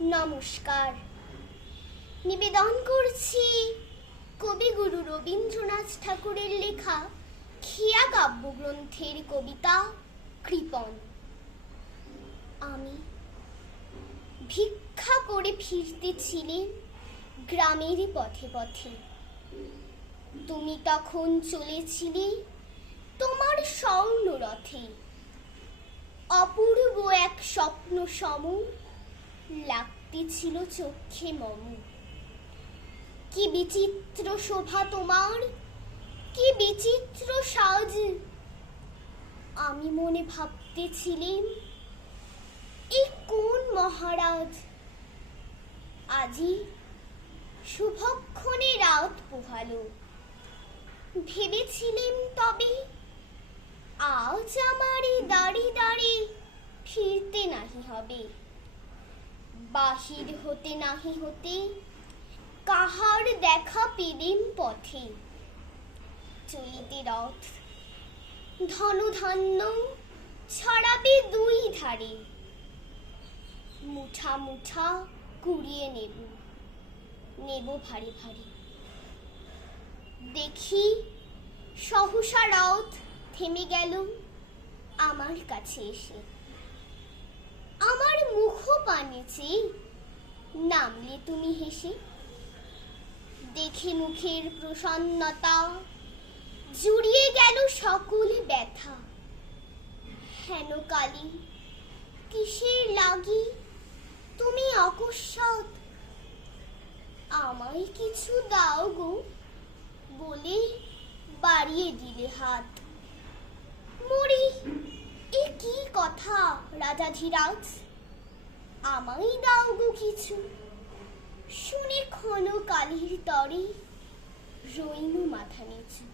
নমস্কার। নিবেদন করছি কবিগুরু রবীন্দ্রনাথ ঠাকুরের লেখা খেয়া কাব্যগ্রন্থের কবিতা কৃপণ। আমি ভিক্ষা করে ফিরতেছিলেন গ্রামের পথে পথে। তুমি তখন চলেছিলে তোমার স্বর্ণরথে। অপূর্ব এক স্বপ্ন সম লাগতেছিল চোখে মম। কি বিচিত্র শোভা তোমার, কি বিচিত্র সাজ। আমি মনে ভাবতেছিলেন এ কোন মহারাজ। আজি শুভক্ষণে রাত পোহালো। ভেবেছিলেন তবে আজ আমার দাঁড়ি দাঁড়ি ফিরতে নাহি হবে। বাহির হতে নাহি হতে কাহার দেখা পেলেন পথে। চলিতে রথ ধনধান্য ছড়াবে দুই ধারে। মুঠা মুঠা কুড়িয়ে নেব ভারী ভারী। দেখি সহসা রথ থেমে গেল আমার কাছে এসে। আমার মুখ পানে চেয়ে নামলে তুমি হেসে। দেখে মুখের প্রসন্নতা জুড়িয়ে গেল সকল ব্যথা। হেন কালী কিসের লাগি তুমি অকস্মাৎ আমায় কিছু দাও গো বলে বাড়িয়ে দিলে হাত। মরি এ কি কথা রাজাধিরাজ, আমায় দাও গো কিছু। শুনে ক্ষণ কালীর তরে রইনু মাথা নিচু।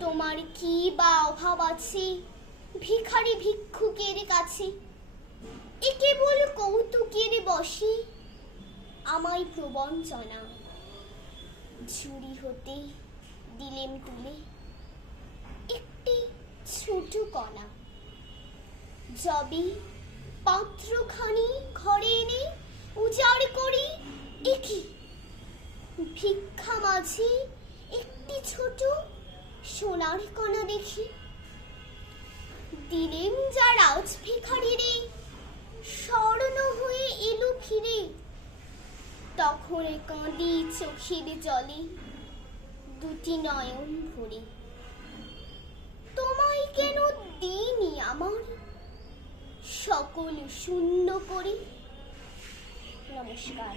তোমার কি বা অভাব আছে ভিখারি ভিক্ষুকের কাছে। এ কেবল কৌতুকের বশে আমায় প্রবঞ্চনা। ঝুড়ি হতে দিলেম তুলে একটি ছোট কণা। যবে পাত্রখানি ঘরে এনে উজাড় করি, এ কি ভিক্ষা মাঝে একটি ছোট সোনার কণা দেখি। দিলেম যা রাজ ভিখারি রে স্বর্ণ হয়ে এলো ফিরে। তখন কাঁদি চোখের জলে দুটি নয়ন ভরে। তোমায় কেন দিইনি আমার সকল শূন্য করে। নমস্কার।